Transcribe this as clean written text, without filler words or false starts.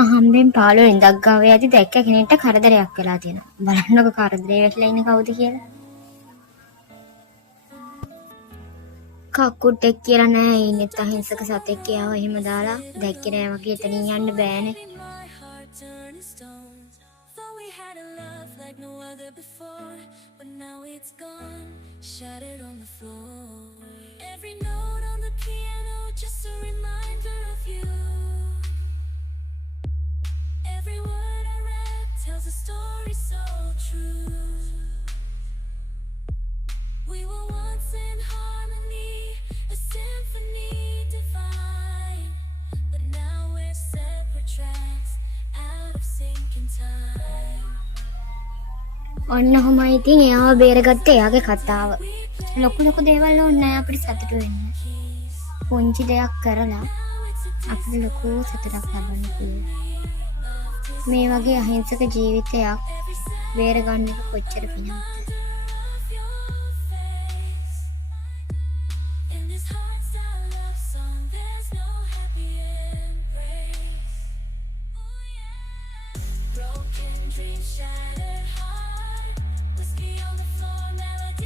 අහම්බෙන් 15 වෙනිදක් ගාව යද්දි දැක්ක කෙනෙක්ට කරදරයක් වෙලා තියෙනවා. බලන්නකො කරදරේ වෙట్లా ඉන්නේ කවුද කියලා. කක්කුට්ටෙක් කියලා නෑ ඉන්නෙත් අහිංසක සතෙක් කියාව එහෙම දාලා දැක්කේ නෑ වගේ එතනින් යන්න බෑනේ. Every word I read tells a story so true. We were once in harmony, a symphony divine. But now we're separate tracks, out of sync in time. ඔන්න ඔහොමයි ඉතින් එයාව බේරගත්ත එයාගේ කතාව. ලොකු දේවල් ඕනේ නෑ අපිට සතුටු වෙන්න. පුංචි දෙයක් කරලා අපිට ලොකු සතුටක් ලබන්න පුළුවන්. මේ වගේ අහිංසක ජීවිතයක් බේරගන්න එක කොච්චර පිනක්ද? Broken dreams, shattered heart, whiskey on the floor, melody